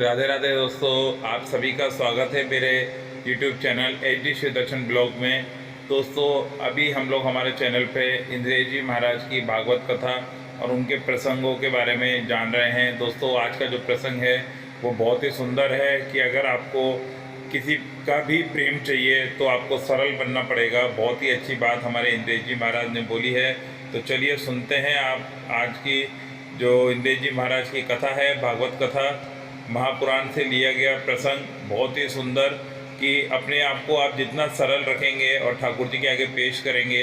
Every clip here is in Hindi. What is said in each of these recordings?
राधे राधे दोस्तों, आप सभी का स्वागत है मेरे YouTube चैनल HD शिव दर्शन ब्लॉग में। दोस्तों, अभी हम लोग हमारे चैनल पे इंद्रिय जी महाराज की भागवत कथा और उनके प्रसंगों के बारे में जान रहे हैं। दोस्तों, आज का जो प्रसंग है वो बहुत ही सुंदर है कि अगर आपको किसी का भी प्रेम चाहिए तो आपको सरल बनना पड़ेगा। बहुत ही अच्छी बात हमारे इंद्रिय जी महाराज ने बोली है। तो चलिए सुनते हैं आप आज की जो इंद्रिय जी महाराज की कथा है, भागवत कथा, महापुराण से लिया गया प्रसंग। बहुत ही सुंदर कि अपने आप को आप जितना सरल रखेंगे और ठाकुर जी के आगे पेश करेंगे,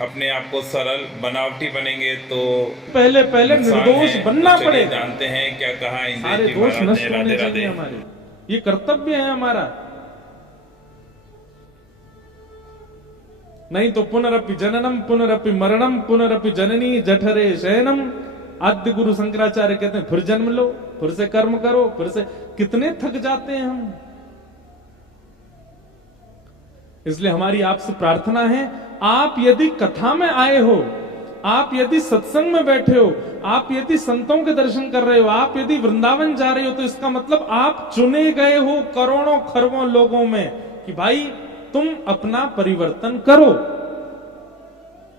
अपने आप को सरल बनावटी बनेंगे तो पहले पहले निर्दोष बनना तो पड़ेगा। जानते हैं क्या कहा इंद्रिय सारे जी दोष महाराज नष्ट ने। होने राधे चाहिए राधे। हमारे, ये कर्तव्य है हमारा। नहीं तो पुनरपि जननम पुनरपि मरणम पुनरपि जननी जठरे शयनम। आद्य गुरु शंकराचार्य कहते हैं फिर जन्म लो, फिर से कर्म करो, फिर से। कितने थक जाते हैं हम। इसलिए हमारी आपसे प्रार्थना है, आप यदि कथा में आए हो, आप यदि सत्संग में बैठे हो, आप यदि संतों के दर्शन कर रहे हो, आप यदि वृंदावन जा रहे हो, तो इसका मतलब आप चुने गए हो करोड़ों खरबों लोगों में कि भाई तुम अपना परिवर्तन करो।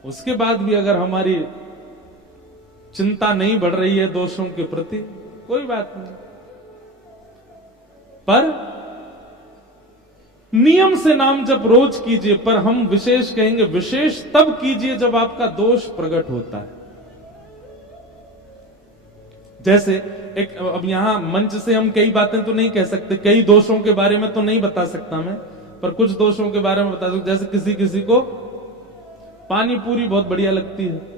उसके बाद भी अगर हमारी चिंता नहीं बढ़ रही है दोषों के प्रति, कोई बात नहीं, पर नियम से नाम जप रोज कीजिए। पर हम विशेष कहेंगे, विशेष तब कीजिए जब आपका दोष प्रकट होता है। जैसे एक, अब यहां मंच से हम कई बातें तो नहीं कह सकते, कई दोषों के बारे में तो नहीं बता सकता मैं, पर कुछ दोषों के बारे में बता सकता। जैसे किसी किसी को पानी पूरी बहुत बढ़िया लगती है।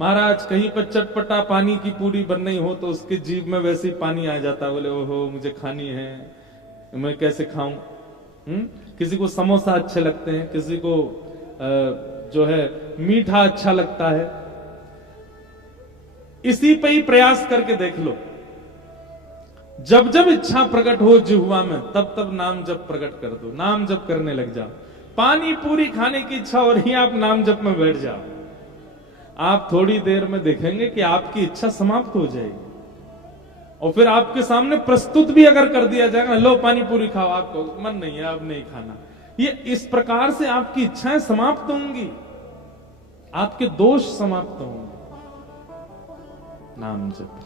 महाराज कहीं पर चटपटा पानी की पूरी बन नहीं हो तो उसके जीभ में वैसे ही पानी आ जाता है, बोले ओहो मुझे खानी है, मैं कैसे खाऊं। किसी को समोसा अच्छे लगते हैं, किसी को जो है मीठा अच्छा लगता है। इसी पे ही प्रयास करके देख लो। जब जब इच्छा प्रकट हो जिह्वा में, तब तब नाम जप प्रकट कर दो, नाम जप करने लग जाओ। पानी पूरी खाने की इच्छा हो रही है, आप नाम जप में बैठ जाओ। आप थोड़ी देर में देखेंगे कि आपकी इच्छा समाप्त हो जाएगी। और फिर आपके सामने प्रस्तुत भी अगर कर दिया जाएगा, लो पानी पूरी खाओ, आपको मन नहीं है, अब नहीं खाना, ये इस प्रकार से आपकी इच्छाएं समाप्त होंगी, आपके दोष समाप्त होंगे। नाम जप।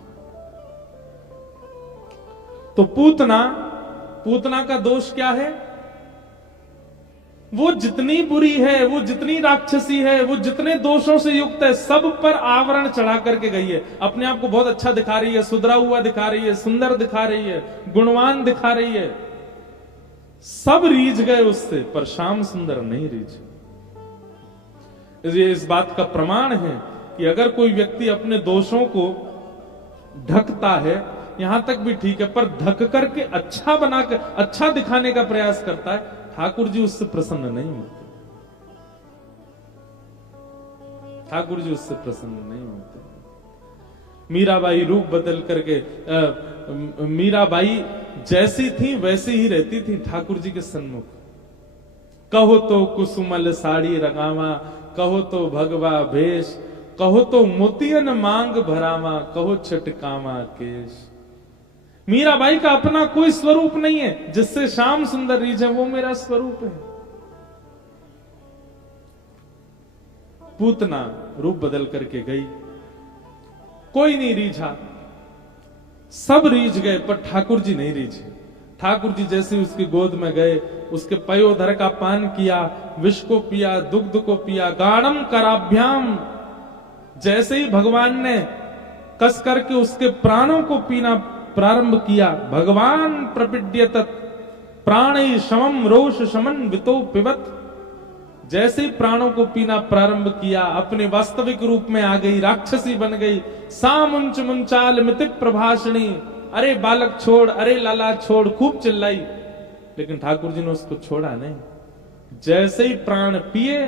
तो पूतना का दोष क्या है? वो जितनी बुरी है, वो जितनी राक्षसी है, वो जितने दोषों से युक्त है, सब पर आवरण चढ़ा करके गई है। अपने आप को बहुत अच्छा दिखा रही है, सुधरा हुआ दिखा रही है, सुंदर दिखा रही है, गुणवान दिखा रही है। सब रीझ गए उससे, पर श्याम सुंदर नहीं रीझ। इसलिए इस बात का प्रमाण है कि अगर कोई व्यक्ति अपने दोषों को ढकता है, यहां तक भी ठीक है, पर ढक करके अच्छा बनाकर अच्छा दिखाने का प्रयास करता है, ठाकुर जी उससे प्रसन्न नहीं होते। ठाकुर जी उससे प्रसन्न नहीं होते। मीराबाई रूप बदल करके, मीराबाई जैसी थी वैसी ही रहती थी ठाकुर जी के सन्मुख। कहो तो कुसुमल साड़ी रंगावा, कहो तो भगवा भेष, कहो तो मोतियन मांग भरावा, कहो छटकावा केश। मीराबाई का अपना कोई स्वरूप नहीं है जिससे श्याम सुंदर रीझे, वो मेरा स्वरूप है। पूतना रूप बदल करके गई, कोई नहीं रीझा, सब रीझ गए, पर ठाकुर जी नहीं रीझे। ठाकुर जी जैसे उसकी गोद में गए, उसके पयोधर का पान किया, विष को पिया, दुग्ध को पिया, गाढ़म कराभ्याम, जैसे ही भगवान ने कस करके उसके प्राणों को पीना प्रारंभ किया, भगवान प्रपिड्यत प्राणी शमम रोष शमन वितो पिबत। जैसे ही प्राणों को पीना प्रारंभ किया, अपने वास्तविक रूप में आ गई, राक्षसी बन गई। सामुंच मुंचाल मिति प्रभाषणी, अरे बालक छोड़, अरे लाला छोड़, खूब चिल्लाई, लेकिन ठाकुर जी ने उसको छोड़ा नहीं। जैसे ही प्राण पिए,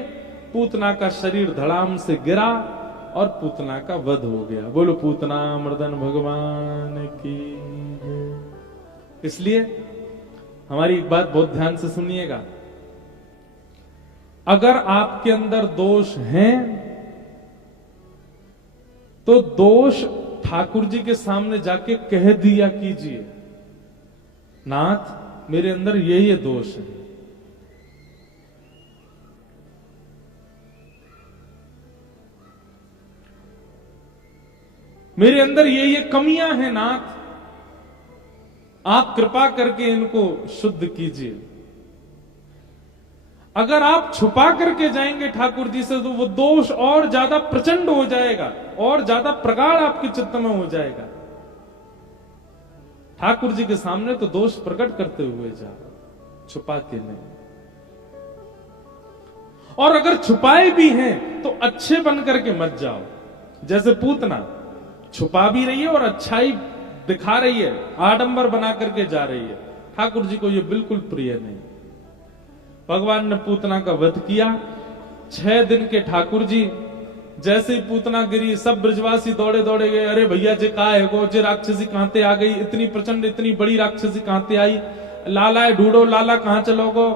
पूतना का शरीर धड़ाम से गिरा और पूतना का वध हो गया। बोलो पूतना मर्दन भगवान की। इसलिए हमारी एक बात बहुत ध्यान से सुनिएगा, अगर आपके अंदर दोष हैं तो दोष ठाकुर जी के सामने जाके कह दिया कीजिए। नाथ मेरे अंदर ये दोष है, मेरे अंदर ये कमियां हैं नाथ, आप कृपा करके इनको शुद्ध कीजिए। अगर आप छुपा करके जाएंगे ठाकुर जी से तो वो दोष और ज्यादा प्रचंड हो जाएगा और ज्यादा प्रगाढ़ आपके चित्त में हो जाएगा। ठाकुर जी के सामने तो दोष प्रकट करते हुए जाओ, छुपा के नहीं। और अगर छुपाए भी हैं तो अच्छे बन करके मत जाओ। जैसे पूतना छुपा भी रही है और अच्छाई दिखा रही है, आडंबर बना करके जा रही है। ठाकुर जी को यह बिल्कुल प्रिय नहीं। भगवान ने पूतना का वध किया। 6 दिन के ठाकुर जी जैसे ही पूतना गिरी, सब ब्रजवासी दौड़े दौड़े गए। अरे भैया जे कहा है गो, जे राक्षसी कहां ते आ गई, इतनी प्रचंड इतनी बड़ी राक्षसी कहां ते आई, लाला ढूंढो, लाला कहां चलोगो।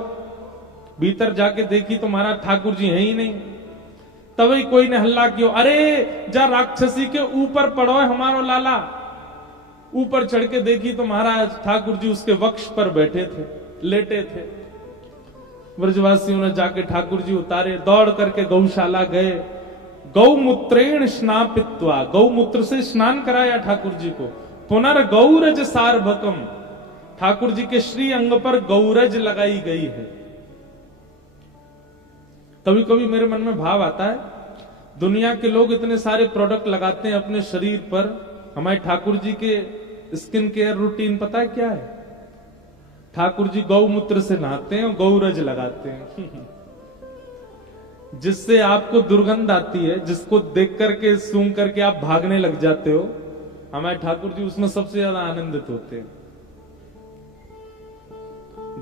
भीतर जाके देखी तो महाराज ठाकुर जी है ही नहीं। तभी कोई ने हल्ला किया, अरे जा राक्षसी के ऊपर पड़ो है हमारो लाला। ऊपर चढ़ के देखी तो महाराज ठाकुर जी उसके वक्ष पर बैठे थे, लेटे थे। ब्रजवासियों ने जाके ठाकुर जी उतारे, दौड़ करके गौशाला गए। गौमूत्रेण स्नापित्वा, गौमूत्र से स्नान कराया ठाकुर जी को। पुनर्गौरज सार्वकम, ठाकुर जी के श्री अंग पर गौरज लगाई गई है। कभी कभी मेरे मन में भाव आता है, दुनिया के लोग इतने सारे प्रोडक्ट लगाते हैं अपने शरीर पर, हमारे ठाकुर जी के स्किन केयर रूटीन पता है क्या है? ठाकुर जी गौमूत्र से नहाते हैं और गौरज लगाते हैं जिससे आपको दुर्गंध आती है, जिसको देख करके सूंघ करके आप भागने लग जाते हो। हमारे ठाकुर जी उसमें सबसे ज्यादा आनंदित होते हैं।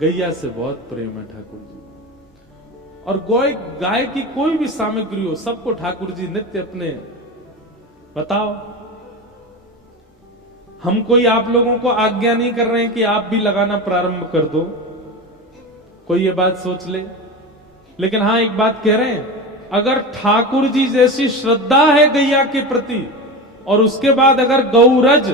गैया से बहुत प्रेम है ठाकुर जी। और गाय की कोई भी सामग्री हो, सबको ठाकुर जी नित्य अपने। बताओ, हम कोई आप लोगों को आज्ञा नहीं कर रहे हैं कि आप भी लगाना प्रारंभ कर दो, कोई ये बात सोच ले। लेकिन हाँ एक बात कह रहे हैं, अगर ठाकुर जी जैसी श्रद्धा है गैया के प्रति, और उसके बाद अगर गौरज,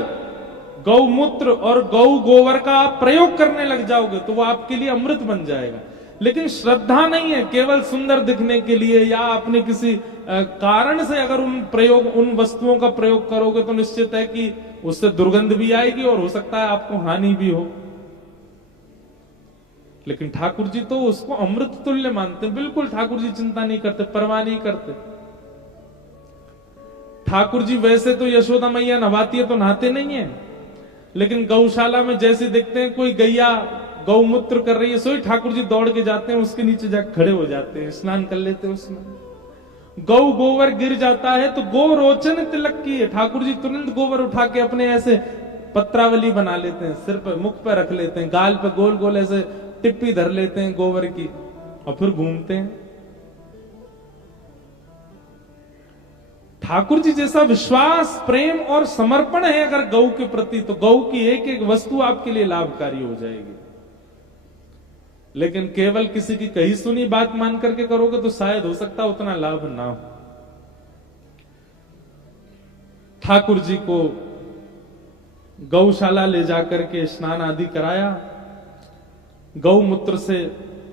गौमूत्र और गौ गोबर का आप प्रयोग करने लग जाओगे तो वो आपके लिए अमृत बन जाएगा। लेकिन श्रद्धा नहीं है, केवल सुंदर दिखने के लिए या अपने किसी कारण से अगर उन वस्तुओं का प्रयोग करोगे तो निश्चित है कि उससे दुर्गंध भी आएगी और हो सकता है आपको हानि भी हो। लेकिन ठाकुर जी तो उसको अमृत तुल्य मानते हैं। बिल्कुल ठाकुर जी चिंता नहीं करते, परवाह नहीं करते। ठाकुर जी वैसे तो यशोदा मैया नहाती है तो नहाते नहीं है, लेकिन गौशाला में जैसे देखते हैं कोई गैया गौमूत्र कर रही है, सोई ठाकुर जी दौड़ के जाते हैं, उसके नीचे जाकर खड़े हो जाते हैं, स्नान कर लेते हैं उसमें। गौ गोबर गिर जाता है तो गो रोचन तिलक की है, ठाकुर जी तुरंत गोबर उठा के अपने ऐसे पत्रावली बना लेते हैं, सिर पर मुख पर रख लेते हैं, गाल पे गोल गोल ऐसे टिप्पी धर लेते हैं गोबर की और फिर घूमते हैं। ठाकुर जी जैसा विश्वास, प्रेम और समर्पण है अगर गौ के प्रति, तो गौ की एक एक वस्तु आपके लिए लाभकारी हो जाएगी। लेकिन केवल किसी की कही सुनी बात मान करके करोगे तो शायद हो सकता उतना लाभ ना हो। ठाकुर जी को गौशाला ले जाकर के स्नान आदि कराया गौमूत्र से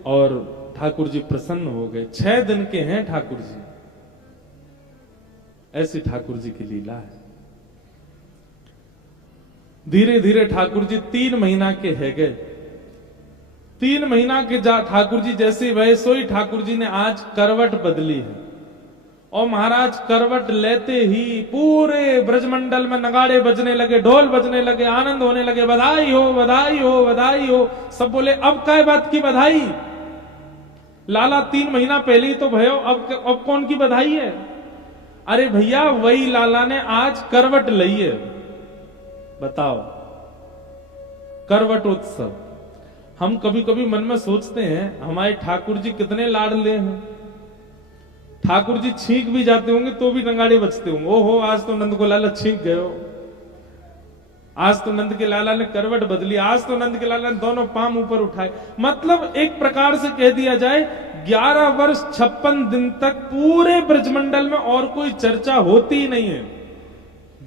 और ठाकुर जी प्रसन्न हो गए। 6 दिन के हैं ठाकुर जी, ऐसी ठाकुर जी की लीला है। धीरे धीरे ठाकुर जी 3 महीना के है गए। 3 महीना के ठाकुर जी जैसे वह सोई ठाकुर जी ने आज करवट बदली है। और महाराज करवट लेते ही पूरे ब्रजमंडल में नगाड़े बजने लगे, ढोल बजने लगे, आनंद होने लगे, बधाई हो बधाई हो बधाई हो। सब बोले अब काय बात की बधाई, लाला 3 महीना पहले ही तो भयो, अब कौन की बधाई है? अरे भैया वही लाला ने आज करवट ली है। बताओ, करवट उत्सव। हम कभी कभी मन में सोचते हैं हमारे ठाकुर जी कितने लाडले हैं। ठाकुर जी छींक भी जाते होंगे तो भी नगाड़े बजते होंगे, ओहो आज तो नंद को लाला छींक गए हो, आज तो नंद के लाला ने करवट बदली, आज तो नंद के लाला ने दोनों पांव ऊपर उठाए। मतलब एक प्रकार से कह दिया जाए 11 वर्ष 56 दिन तक पूरे ब्रजमंडल में और कोई चर्चा होती ही नहीं है।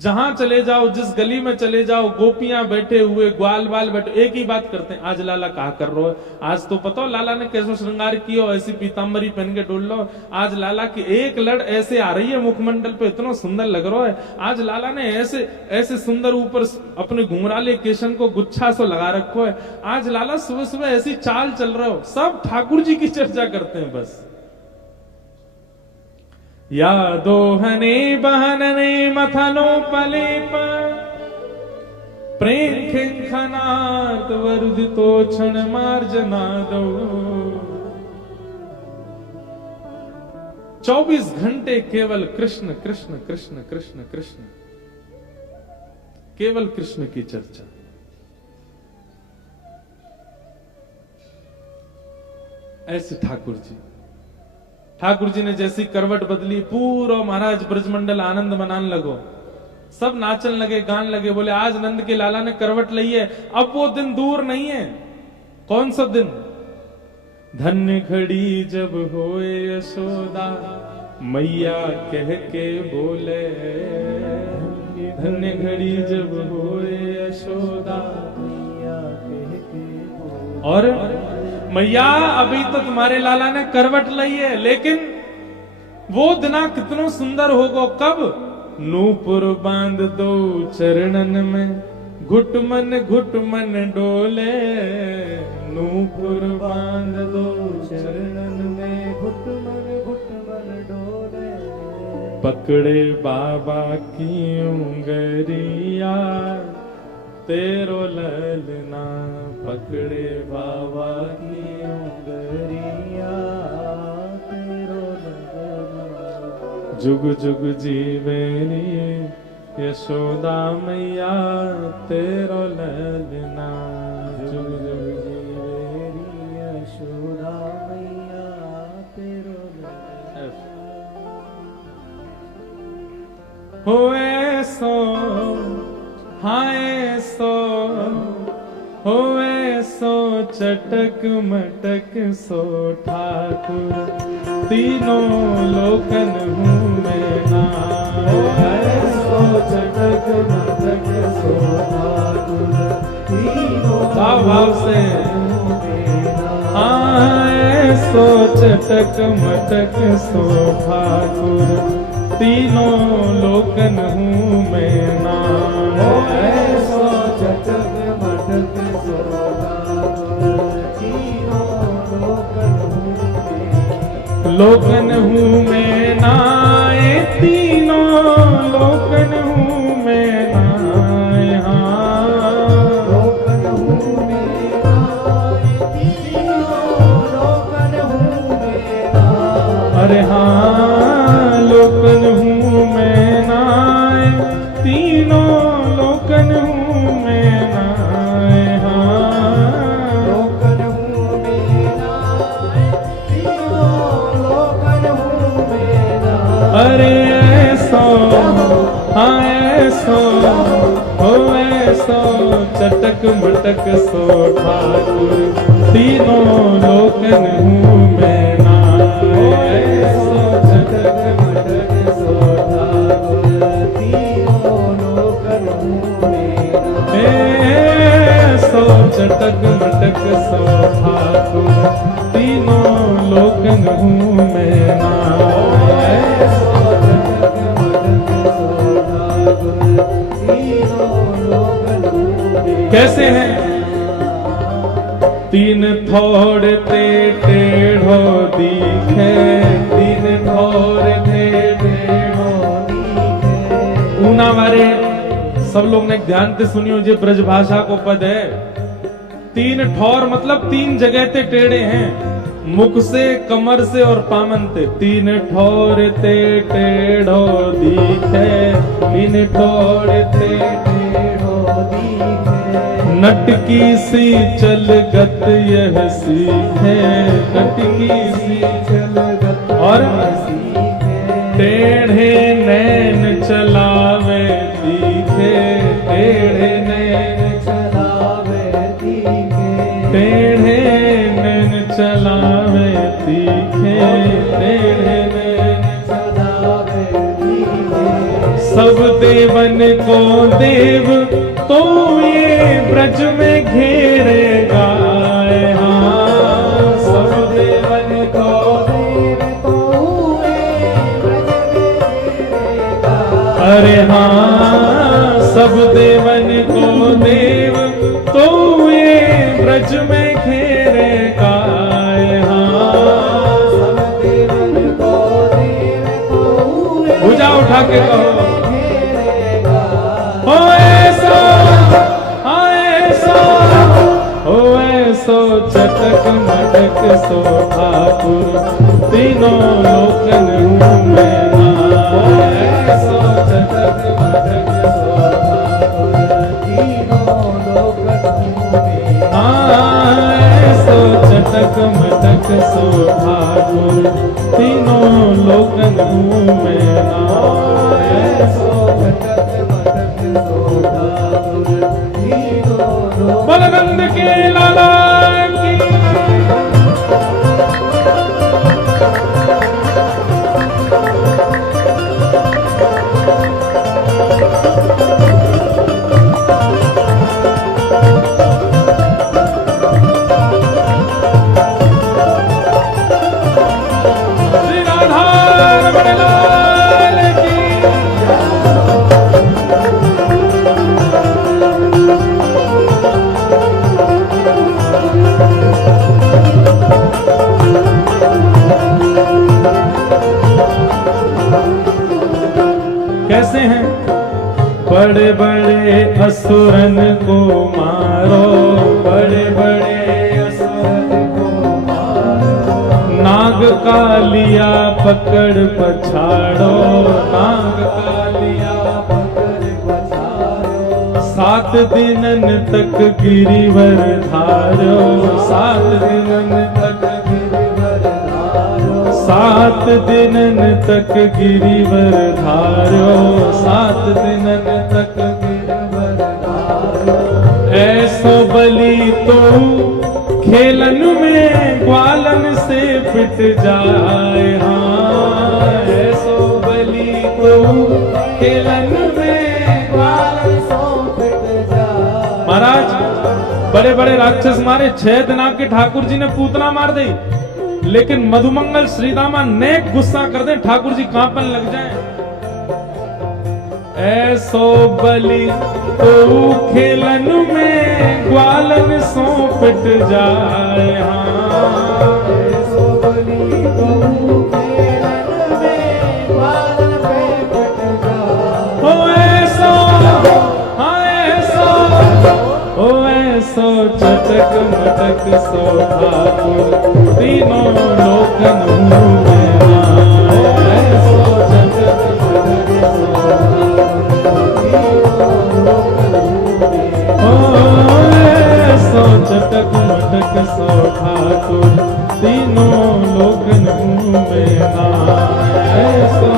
जहां चले जाओ, जिस गली में चले जाओ, गोपियां बैठे हुए, ग्वाल बाल बैठे, एक ही बात करते हैं, आज लाला कहा कर रहे हो, आज तो पता हो लाला ने कैसे श्रृंगार किया, ऐसी पीताम्बरी पहन के डोल लो, आज लाला की एक लड़ ऐसे आ रही है मुखमंडल पे, इतना सुंदर लग रहा है, आज लाला ने ऐसे ऐसे सुंदर ऊपर अपने घुंघराले केशन को गुच्छा सो लगा रखो है, आज लाला सुबह सुबह ऐसी चाल चल रहे हो, सब ठाकुर जी की चर्चा करते हैं बस। यादो हने बहनने मथनो पलेप प्रेम खिंखनाद वरुदितो क्षण मार्जनादो। 24 घंटे केवल कृष्ण कृष्ण कृष्ण कृष्ण कृष्ण, केवल कृष्ण की चर्चा। ऐसे ठाकुर जी, ठाकुर जी ने जैसी करवट बदली, पूरा महाराज ब्रजमंडल आनंद मनाने लगो, सब नाचन लगे, गान लगे, बोले आज नंद के लाला ने करवट ली है, अब वो दिन दूर नहीं है। कौन सा दिन? धन्य घड़ी जब होए यशोदा मैया कह के बोले, धन्य घड़ी जब होए यशोदा मैया कह के बोले। और मैया अभी तो तुम्हारे लाला ने करवट ली है, लेकिन वो दिना कितना सुंदर होगा, कब? नूपुर बांध दो चरणन में, घुटमन डोले, नूपुर बांध दो चरणन में, घुटमन डोले, पकड़े बाबा की उंगरिया तेरो ललना, पकड़े बाबा की उंगरिया तेरो ललना, जुग जुग जीवेनी यशोदा मैया तेरो ललना, जुग जुग जीवेनी यशोदा मैया तेरो ललना। होए सो हाय सो, होए सो चटक मटक सो ठाकुर, तीनों लोकन हूँ मैं ना। होए सो चटक मटक सो ठाकुर, तीनों भाव से आए सो चटक मटक सो ठाकुर, तीनों लोकन हूँ मैं ना। सो चटक मटक सो ठाकुर, तीनों लोकन हूँ मैं ना, तीनों लोकन हूँ मैं ना। लोकन हूँ मैं ना, तीनों लोकन हूँ मैं ना। अरे हाँ लोकन हूँ मैं ना, तीनों लोकन हूँ मैं ना। हाँ लोकन हूँ मैं ना, तीनों लोकन हूँ मैं ना। अरे ऐसो हाँ ऐसो हो ऐसो चटक मटक सो ठाकुर, तीनों लोकन हूँ मैं ना। ऐसो चटक मटक सो ठाकुर, तीनों लोकन हूँ मैं ना। ऐसो चटक मटक सो ठाकुर, तीनों लोकन हूँ मैं ना। ऐसो चटक मटक सो ठाकुर, तीनों लोकन हूँ मैं। कैसे हैं? तीन थोड़ ते टेढ़ो दिखे, तीन थोड़ ते टेढ़ो दिखे। ऊना वाले सब लोग ने ध्यान से सुनियो, ये ब्रज भाषा को पद है। तीन ठौर मतलब तीन जगह ते टेढ़े हैं, मुख से, कमर से और पामन से। तीन ठौर ते टेढ़ो दिखे, तीन ठौर ते टेढ़ो दिखे। नटकी सी चलगत यह सीखे, नटकी सी चलगत और टेढ़े नैन चलावे तीखे, टेढ़े नैन चलावे तीखे। टेढ़े नैन चलावे तीखे, टेढ़े नैन चलावे तीखे। सब देवन देव तो ये ब्रज में घेरेगा। हाँ सब देवन को देव तो ये ब्रज में घेरेगा। अरे हाँ सब देवन को देव तो ये ब्रज में घेरेगा। हाँ सब देवन को देव तो ये भुजा उठा के कहो घेरेगा। हो ऐसा, हाँ ऐसा, हो ऐसो चटक मटक सो ठाकुर तीनों लोकन में ना। ऐसो चटक मटक सो ठाकुर तीनों लोकन में। हाँ ऐसो चटक मटक सो ठाकुर तीनों लोकन में ना। ऐसो बलगंध के लाला की श्री राधा रमण लाल की। कैसे हैं? बड़े बड़े असुरन को मारो, बड़े बड़े असुरन को मारो। नाग कालिया पकड़ पछाड़ो, नाग कालिया पकड़ पछाड़ो। 7 दिनन तक गिरिवर धारो, 7 दिनन तक गिरिवर धारो। 7 दिनन तक गिरिवर धारो, 7 दिनन तक गिरिवर धारो। ऐसो बलि तो खेलन में ग्वालन से पिट जाए। हाँ ऐसो बलि तो खेलन में ग्वालन सो पिट जाए। महाराज बड़े बड़े राक्षस मारे, 6 दिना के ठाकुर जी ने पूतना मार दी, लेकिन मधुमंगल श्रीदामा ने गुस्सा कर दे, ठाकुर जी कांपन लग जाए। ऐसो बलि तो खेलन में ग्वालन सो पिट जाए। हाँ ऐसो बलि तो खेलन में ग्वालन पे पिट जाए। हो ऐसो, हाँ ऐसो, हो ऐसो चटक मटक सो ठाकुर तीनों लोकन में ना। ऐसो चटक मटक सो चटक मटक सो ठाकुर तीनों लोकन में ना। ऐसो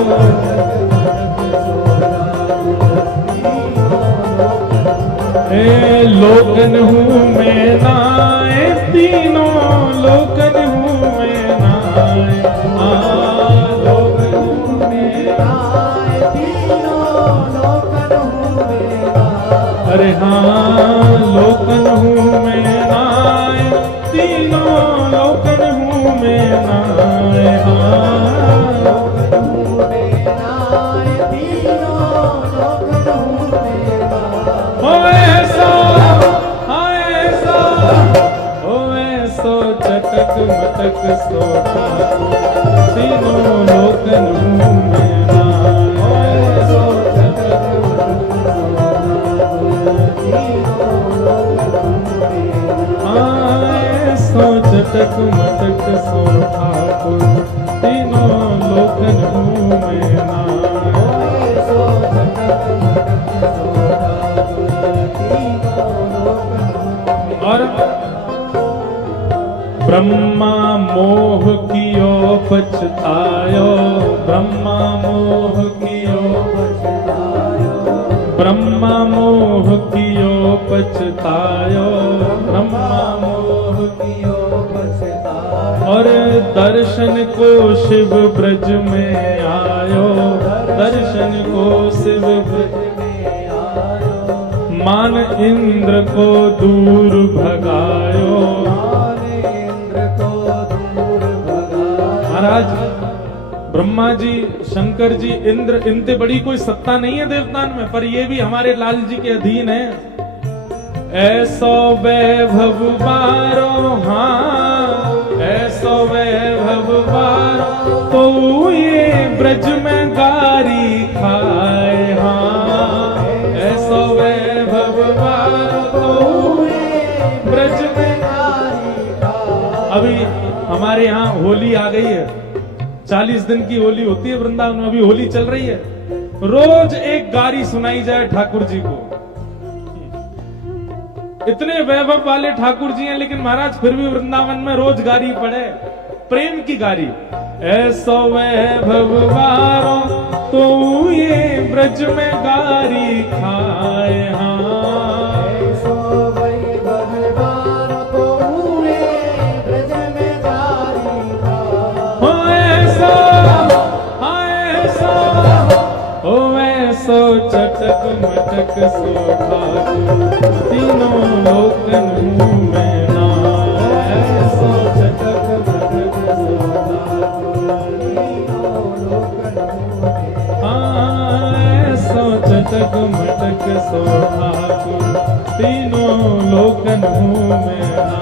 लोकन हूँ मैं नाए, तीनों लोकन हूँ मैं नाए। लोकन हूँ मैं नाए, तीनों लोकन में नाए। अरे हाँ लोकन हूँ मैं नाए, तीनों लोकन हूँ मैं नाए। हाँ लोकन में नाए, तीनों लोकन में नाए। हो ऐसा, हाँ ऐसा, हो ऐसो चटक मटक सो ठाकुर तीनों लोकन हूँ मैं नाए। ऐसो चटक मटक सो ऐसो चटक मटक सो ठाकुर तीनों लोकन हूँ मैं नाए। और ब्रह्मा मोह कियो पछतायो, ब्रह्मा मोह कियो पछतायो। ब्रह्मा मोह कियो पछतायो, ब्रह्मा मोह कियो पछतायो। और दर्शन को शिव ब्रज में आयो, दर्शन को शिव ब्रज में आयो। मान इंद्र को दूर भगायो। मान इंद्र को दूर भगायो। महाराज ब्रह्मा जी, शंकर जी, इंद्र, इनसे बड़ी कोई सत्ता नहीं है देवतान में, पर ये भी हमारे लाल जी के अधीन है। ऐसो वैभव बारो, हाँ ऐसो वैभव बारो, तो ये ब्रज में गारी खाए। हाँ ऐसो वैभव बारो, तो ये ब्रज में गारी खाए। अभी हमारे यहाँ होली आ गई है, 40 दिन की होली होती है वृंदावन में, अभी होली चल रही है। रोज एक गारी सुनाई जाए ठाकुर जी को। इतने वैभव वाले ठाकुर जी हैं, लेकिन महाराज फिर भी वृंदावन में रोज गारी पड़े, प्रेम की गारी। ऐसो वैभव वारो, तो ये ब्रज में गारी खाए। हाँ ऐसो वैभव वारो, तो ये ब्रज में गारी खाए। हो ऐसा, हाँ ऐसा, हो ऐसो चटक मटक सो ठाकुर, तीनों लोकन मुँह में ना। ऐसो चटक मटक सो ठाकुर, तीनों लोकन मुँह में। हाँ ऐसो चटक मटक सो ठाकुर, तीनों लोकन मुँह में ना।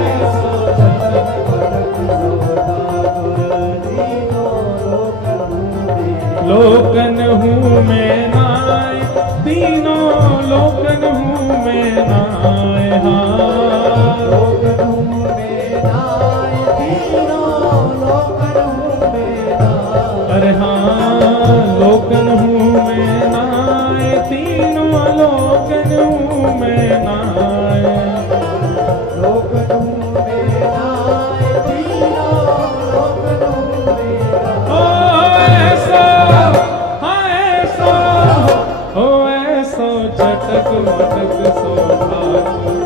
ऐसो चटक मटक सो ठाकुर, तीनों लोकन मुँह में। लोकन हूँ मैं नाय, तीनों लोकन हूँ मैं नाय। हाँ लोकन मुँह में नाय, तीनों लोकन मुँह में नाय। अरे हाँ लोकन हूँ मैं नाय, तीनों लोकन हूँ मैं नाय। लोकन मुँह में नाय, तीनों लोकन मुँह में नाय। ओ ऐसा, हाँ ऐसा, ओ ऐसो चटक मटक सो ठाकुर,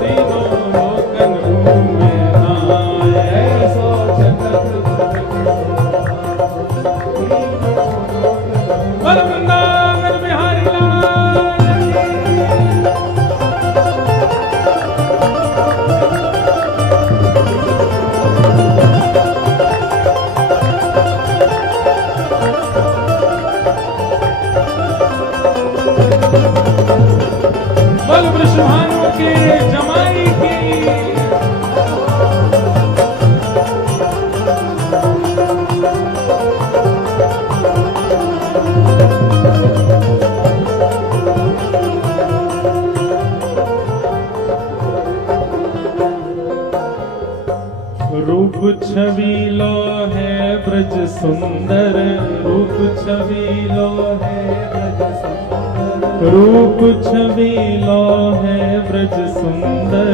तीनों लोकन हूँ मैं नाय। ऐसो चटक मटक सो ठाकुर, तीनों लोकन बोल वृंदावन बिहारी लाल की। बोल वृषभानु के जमाई की। रूप छबीलो है ब्रज सुंदर, रूप छबीलो है ब्रज सुंदर। रूप छबीलो है ब्रज सुंदर,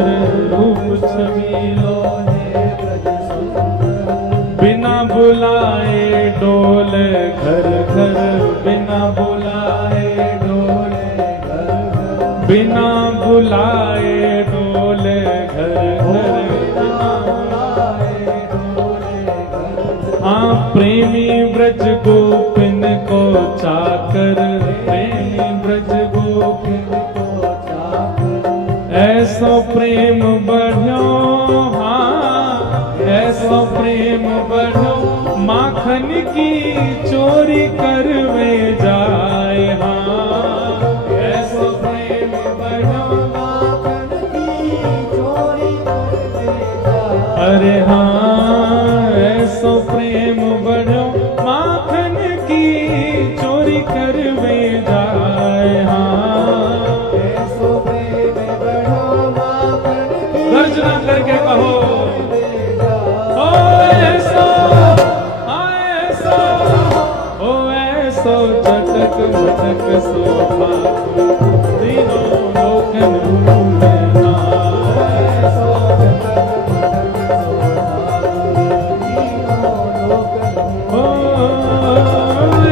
रूप छबीलो है ब्रज सुंदर। बिना बुलाए डोले घर घर, बिना बुलाए डोले घर घर। बिना बुलाए डोले घर घर। बिना बुलाए डोले घर। हाँ प्रेमी ब्रज गोपिन को चाकर, प्रेमी ब्रज गोपिन को चाकर। ऐसो प्रेम बढ़्यो, हाँ ऐसो प्रेम बढ़्यो, माखन की चोरी करवे जाए। हाँ ऐसो प्रेम बढ़्यो, माखन की चोरी करवे जाए। अरे हाँ ऐसो प्रेम बढ़्यो, माखन की चोरी करवे जाए। हाँ ऐसो प्रेम बढ़ो, माखन की गर्जना करके कहो, ओ ऐसो, हाँ ऐसो, ओ ऐसो चटक मटक सो ठाकुर, तीनों लोकन मुँह में ना। ऐसो चटक मटक सो ठाकुर, तीनों लोकन मुँह ओ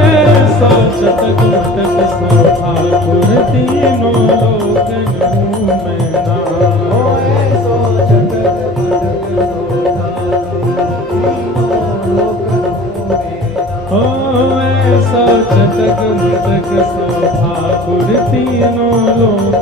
ऐसो चटक मटक सो ठाकुर, तीनों लोकन मुँह में ना। ऐसो चटक मटक सो ठाकुर, तीनों लोकन मुँह में। ओ ऐसा चटक मटक सो ठाकुर, तीनों लोग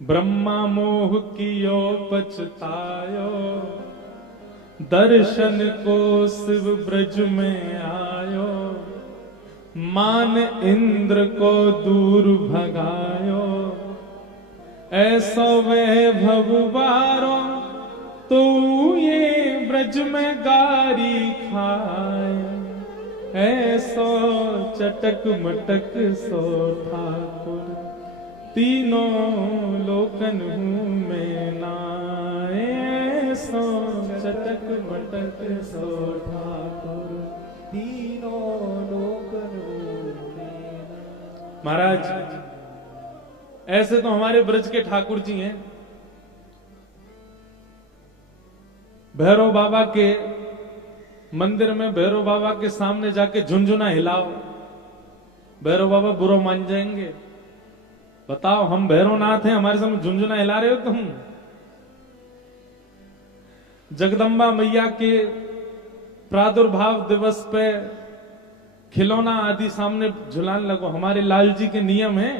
ब्रह्मा मोह कियो पछतायो, दर्शन को शिव ब्रज में आयो, मान इंद्र को दूर भगायो, ऐसो वैभव बारो तो ये ब्रज में गारी खाए, ऐसो चटक मटक सो ठाकुर, तीनों लोकन हूँ मैं नाए, ऐसो चटक मटक सो ठाकुर, तीनों लोकन हूँ मैं नाए। महाराज ऐसे तो हमारे ब्रज के ठाकुर जी हैं। भैरव बाबा के मंदिर में भैरव बाबा के सामने जाके झुनझुना हिलाओ, भैरव बाबा बुरा मान जाएंगे। बताओ, हम भैरवनाथ हैं, हमारे सामने झुनझुना हिला रहे हो तुम। जगदम्बा मैया के प्रादुर्भाव दिवस पे खिलौना आदि सामने झुलाने लगो। हमारे लाल जी के नियम है,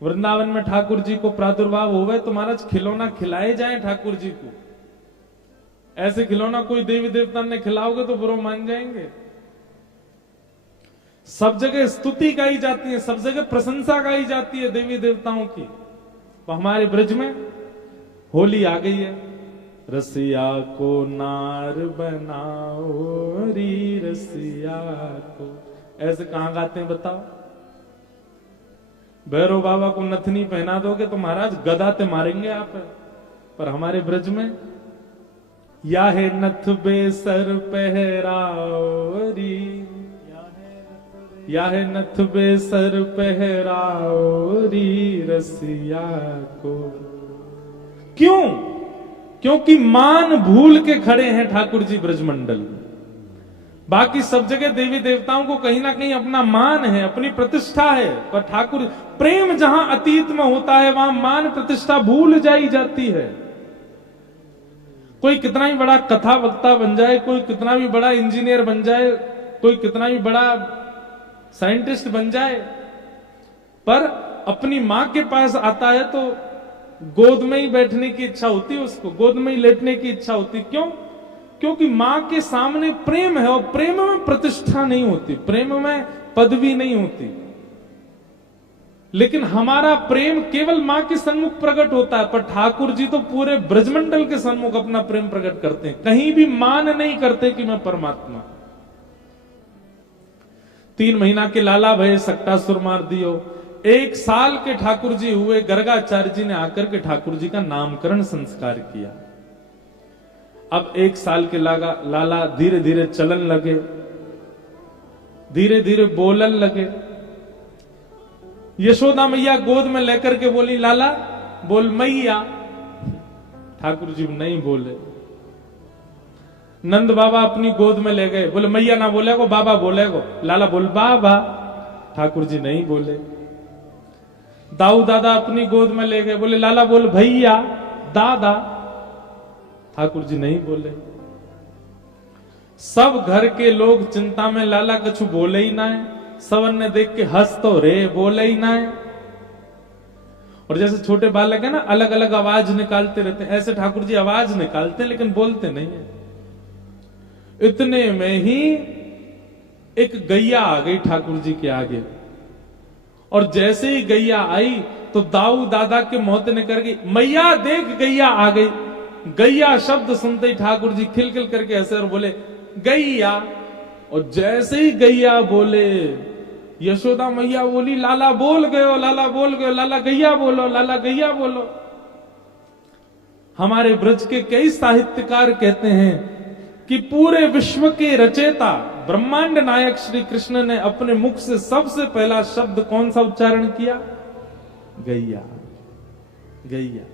वृंदावन में ठाकुर जी को प्रादुर्भाव होवे तो महाराज खिलौना खिलाए जाए ठाकुर जी को। ऐसे खिलौना कोई देवी देवता ने खिलाओगे तो बुरा मान जाएंगे। सब जगह स्तुति गाई जाती है, सब जगह प्रशंसा गाई जाती है देवी देवताओं की। तो हमारे ब्रज में होली आ गई है। रसिया को नार बनाओ री रसिया को, ऐसे कहां गाते हैं बताओ? भैरव बाबा को नथनी पहना दोगे तो महाराज गदाते मारेंगे आप। पर हमारे ब्रज में या है नथ बेसर पहराओ री, या है नथ बेसर पहराओ री रसिया को। क्यों? क्योंकि मान भूल के खड़े हैं ठाकुर जी ब्रजमंडल में। बाकी सब जगह देवी देवताओं को कहीं ना कहीं अपना मान है, अपनी प्रतिष्ठा है, पर ठाकुर प्रेम जहां अतीत में होता है वहां मान प्रतिष्ठा भूल जाई जाती है। कोई कितना ही बड़ा कथा वक्ता बन जाए, कोई कितना भी बड़ा इंजीनियर बन जाए, कोई कितना भी बड़ा साइंटिस्ट बन जाए, पर अपनी मां के पास आता है तो गोद में ही बैठने की इच्छा होती है, उसको गोद में ही लेटने की इच्छा होती। क्यों? क्योंकि मां के सामने प्रेम है, और प्रेम में प्रतिष्ठा नहीं होती, प्रेम में पदवी नहीं होती। लेकिन हमारा प्रेम केवल मां के सन्मुख प्रकट होता है, पर ठाकुर जी तो पूरे ब्रजमंडल के सन्मुख अपना प्रेम प्रकट करते हैं। कहीं भी मान नहीं करते कि मैं परमात्मा। 3 महीना के लाला भय सक्टासुर मार दियो। 1 साल के ठाकुर जी हुए, गर्गाचार्य जी ने आकर के ठाकुर जी का नामकरण संस्कार किया। अब 1 साल के लाला धीरे धीरे चलन लगे, धीरे धीरे बोलन लगे। यशोदा मैया गोद में लेकर के बोली, लाला बोल मैया। ठाकुर जी नहीं बोले। नंद बाबा अपनी गोद में ले गए, बोले मैया ना बोलेगो, बाबा बोलेगो। लाला बोल बाबा। ठाकुर जी नहीं बोले। दाऊ दादा अपनी गोद में ले गए, बोले लाला बोल भैया दादा। ठाकुर जी नहीं बोले। सब घर के लोग चिंता में, लाला कछु बोले ही ना है। सवन ने देख के हंस तो रे, बोले ही ना है। और जैसे छोटे बालक है ना, अलग अलग आवाज निकालते रहते हैं, ऐसे ठाकुर जी आवाज निकालते हैं लेकिन बोलते नहीं है। इतने में ही एक गैया आ गई ठाकुर जी के आगे, और जैसे ही गैया आई तो दाऊ दादा के मोहते ने कर गई, मैया देख गैया आ गई। गैया शब्द सुनते ही ठाकुर जी खिलखिल करके हंसे और बोले गैया। और जैसे ही गैया बोले, यशोदा मैया बोली लाला बोल गयो, लाला बोल गयो, लाला गैया बोलो, लाला गैया बोलो। हमारे ब्रज के कई साहित्यकार कहते हैं कि पूरे विश्व के रचयिता ब्रह्मांड नायक श्री कृष्ण ने अपने मुख से सबसे पहला शब्द कौन सा उच्चारण किया? गैया, गैया।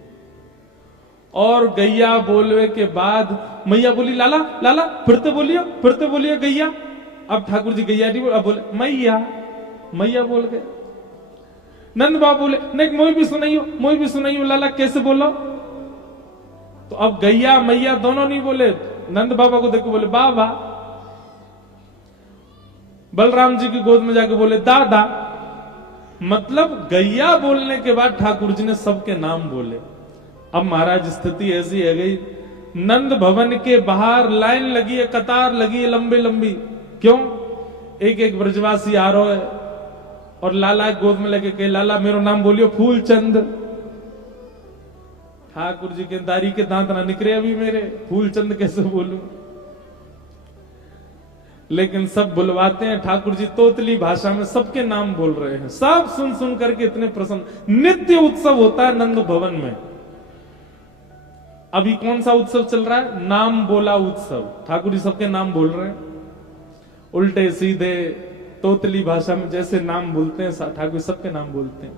और गैया बोलने के बाद मैया बोली लाला लाला फिरते बोलियो गैया। अब ठाकुर जी गैया नहीं बोले, अब बोले मैया, मैया बोल गए। नंद बाबू बोले नहीं मोई भी सुनाइयो लाला कैसे बोलो। तो अब गैया मैया दोनों नहीं बोले, नंद बाबा को देखो बोले बाबा। बलराम जी की गोद में जाके बोले दादा। मतलब गैया बोलने के बाद ठाकुर जी ने सबके नाम बोले। अब महाराज स्थिति ऐसी है गई, नंद भवन के बाहर लाइन लगी है, कतार लगी है लंबी लंबी। क्यों? एक एक ब्रजवासी आ रहा है और लाला गोद में लेके कहे, लाला मेरो नाम बोलियो फूलचंद। ठाकुर जी के दाढ़ी के दांत ना निकले अभी मेरे, फूलचंद कैसे बोलूं? लेकिन सब बुलवाते हैं। ठाकुर जी तोतली भाषा में सबके नाम बोल रहे हैं। सब सुन सुन करके इतने प्रसन्न। नित्य उत्सव होता है नंद भवन में। अभी कौन सा उत्सव चल रहा है? नाम बोला उत्सव। ठाकुर जी सबके नाम बोल रहे हैं, उल्टे सीधे तोतली भाषा में जैसे नाम बोलते हैं ठाकुर सबके नाम बोलते हैं।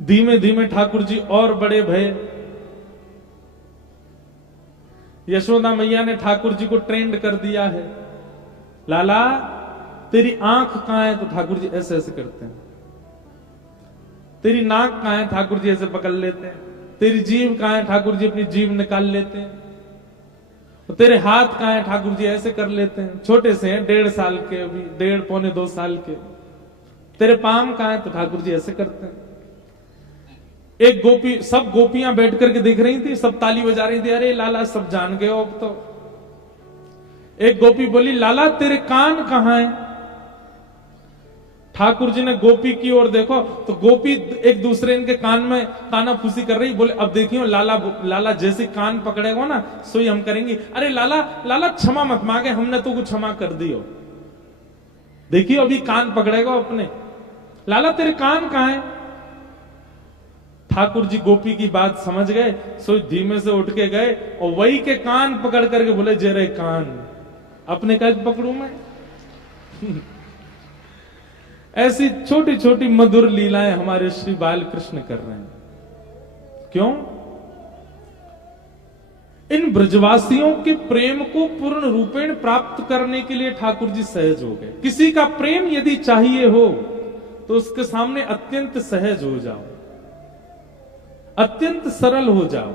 धीमे धीमे ठाकुर जी और बड़े भय। यशोदा मैया ने ठाकुर जी को ट्रेंड कर दिया है। लाला तेरी आंख कहां है? तो ठाकुर जी ऐसे ऐसे करते हैं। तेरी नाक कहां है? ठाकुर जी ऐसे पकड़ लेते हैं। तेरी जीभ कहां है? ठाकुर जी अपनी जीभ निकाल लेते हैं। तो तेरे हाथ कहां है? ठाकुर जी ऐसे कर लेते हैं। छोटे से हैं, 1.5 साल के, अभी 1.5 पौने 2 साल के। तेरे पाम कहां है? तो ठाकुर जी ऐसे करते हैं। एक गोपी, सब गोपियां बैठ करके देख रही थी, सब ताली बजा रही थी। अरे लाला सब जान गए हो अब तो। एक गोपी बोली, लाला तेरे कान कहां है? ठाकुर जी ने गोपी की ओर देखो तो गोपी एक दूसरे इनके कान में काना फूसी कर रही। बोले अब देखियो लाला जैसे कान पकड़ेगा ना सोई हम करेंगे। अरे लाला लाला क्षमा मत मांगे, हमने तो कुछ क्षमा कर दियो। देखियो अभी कान पकड़ेगा अपने। लाला तेरे कान कहां है? ठाकुर जी गोपी की बात समझ गए, सो धीमे से उठ के गए और वही के कान पकड़ करके बोले, जे रे कान अपने का पकड़ू मैं? ऐसी छोटी छोटी मधुर लीलाएं हमारे श्री बाल कृष्ण कर रहे हैं। क्यों? इन ब्रजवासियों के प्रेम को पूर्ण रूपेण प्राप्त करने के लिए ठाकुर जी सहज हो गए। किसी का प्रेम यदि चाहिए हो तो उसके सामने अत्यंत सहज हो जाओ, अत्यंत सरल हो जाओ।